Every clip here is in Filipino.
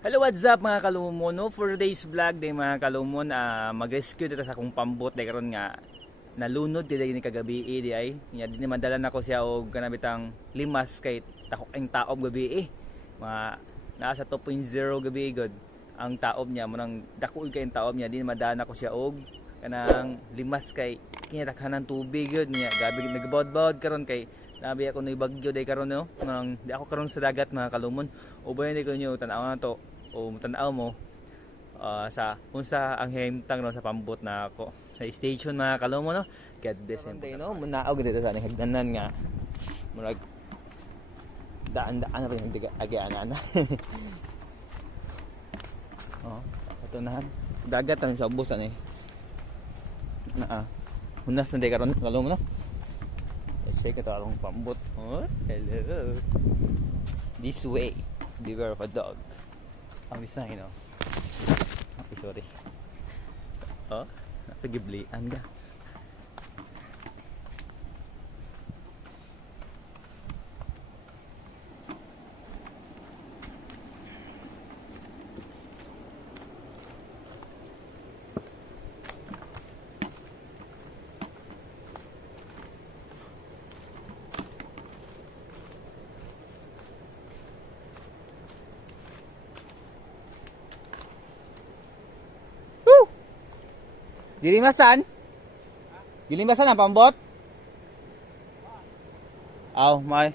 Hello, what's up mga kalumon? No? For today's vlog, day mga kalumon, ah, mag-rescue dito sa akong pambot. Day karon nga, nalunod dito ni kagabi eh, di ay. Nya din madala na ko siya og kanabitang limas kay takok ang taob gabi eh. Mga nasa 2.0 gabi eh, god. Ang taob niya manang dako kay ang taob niya din madana ko siya og kanang limas kay kinatakhanan tubig yun niya gabi nagbawd-bawd karon kay Nabi ako na bagyo day karon no. Manang di ako karon sa dagat mga kalumon. Ubayan di ko nyo tanaw na to o tanaw mo ah, sa unsa ang himtang no sa pambot na ako sa station mga kalumon no. God bless him. Day no, munaog dito sa aning hagdanan nga. Murag daan-daan rin ang agianan. oh, ito na. Dagat ang sa ubusan eh. Na ah. Hunas na day karon kalumon no. Ito akong pambot. Oh, hello. This way. Beware of a dog. Ang design, oh. Sorry. Oh, napagiblian ka. Dilimasan? Dilimasan ang pambot? Aw, may.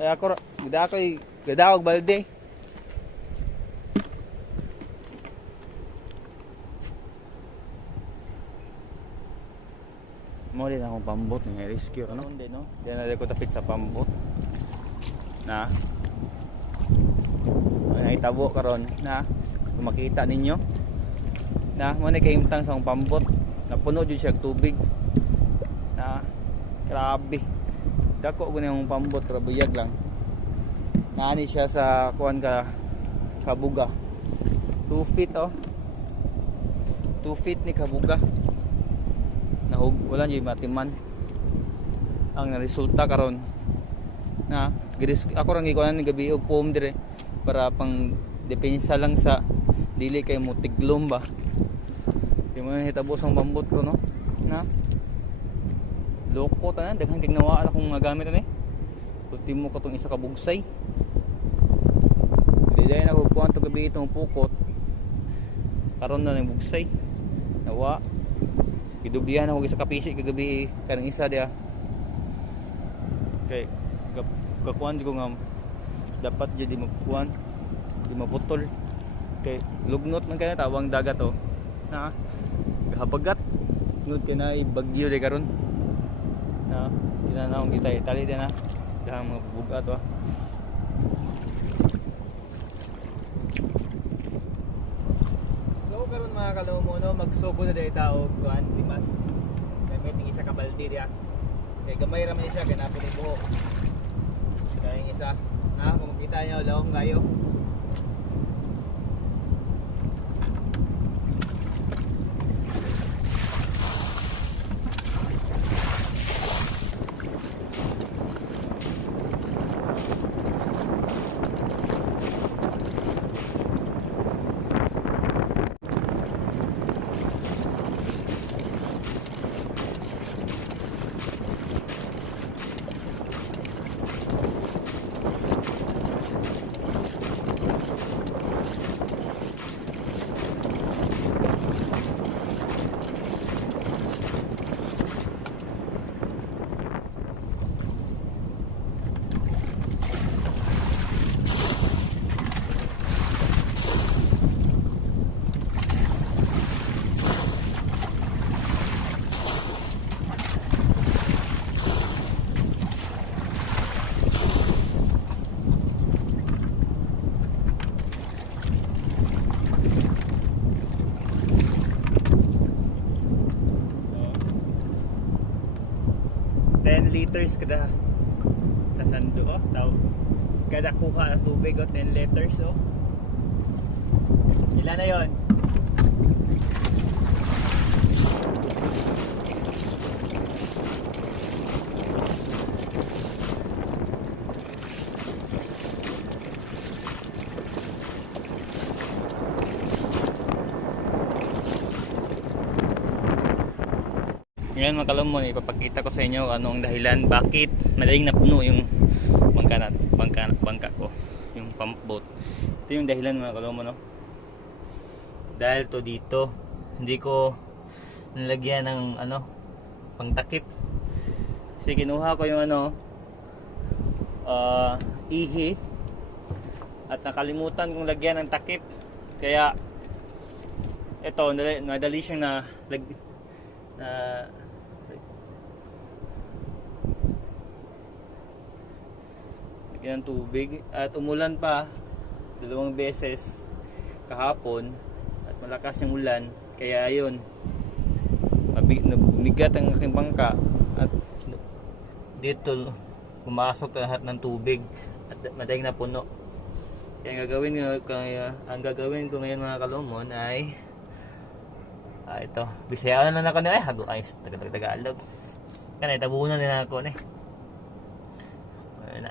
Kaya ako, gada ako, gada ako balde. Mo din akong pambot ng rescue ano? Hindi no. Diyan na ko tapit sa pambot. Na. Ay tabo karon na. Kung makita ninyo na mo na kahimtang sa pambot. Napuno jud siya tubig. Na grabe. Dako gani ang pambot pero buyag lang. Naani siya sa kuan ka kabuga. 2 feet oh. 2 feet ni kabuga. Nahug wala jud matiman. Ang resulta karon na giris ako rang gikuan ni gabi og foam dire para pang depensa lang sa dili kay mo tiglom ba di mo hitabos ang bambot ko no? Na? Loko tanan daghang tignawaan akong mga gamit ani ulti mo katong isa ka bugsay. Dili na ko kuanto gabi itong pukot. Karon na ng bugsay. Nawa. Gidublihan ako isa ka pisi kagabi kanang isa dia kay kap- kakuan di ko nga dapat jadi magkuan di maputol. Kay lugnot man kaya tawang dagat oh. Na habagat. Ngud kay na bagyo de karon. Na kinanaong kita tali din na. Dahang mga bugat oh. So karon mga kalomo no magsugo na dayta og kuan limas gamit ng isa ka balde diya kay gamay ra man siya kay napili buhok yung isa na kung makita niyo lawong kayo liters kada kasando oh. Taw kada kuha ng tubig oh 10 liters oh. Ilan na yon Ngayon mga kalumon, ipapakita ko sa inyo anong dahilan bakit madaling napuno yung bangka na, bangka, bangka ko, yung pump boat. Ito yung dahilan mga kalumon, no? Dahil to dito, hindi ko nilagyan ng ano, pangtakip. Kasi kinuha ko yung ano, ah, ihi at nakalimutan kong lagyan ng takip. Kaya ito, nadali, nadali siyang na, lag, na ng tubig. At umulan pa. Dalawang beses kahapon. At malakas yung ulan. Kaya ayun nabumigat ang aking bangka. At dito pumasok lahat ng tubig. At madaling na puno. Kaya ang gagawin kaya ang gagawin ko ngayon mga kalumon ay ah, ito. Bisaya na na ay hago ay taga taga tagalog. Kanay tabunan nila ako ni wala na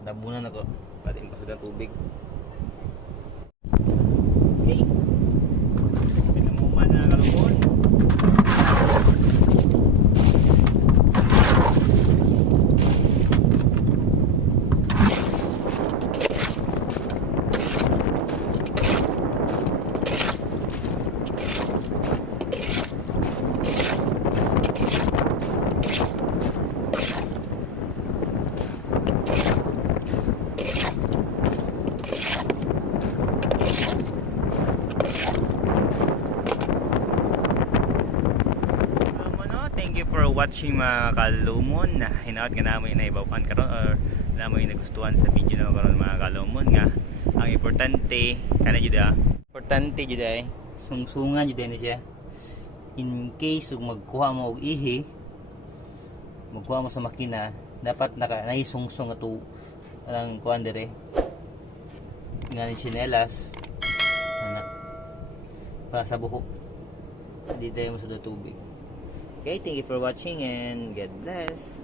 wala tabunan ako. Pati pasod ng tubig okay pinamuman na kalumon Um, ano, thank you for watching mga kalumon. Na hinaot nga namin na ibawan karon or namin nagustuhan sa video na karon mga kalumon nga ang importante kana jud ah. Importante jud ay. Sungsungan jud ni siya. In case ug magkuha mo og ihi magkuha mo sa makina dapat naka naisungsong ato ang kuan dire. Nga ni chinelas anak para sa buhok hindi tayo masudot tubig Okay, thank you for watching and God bless.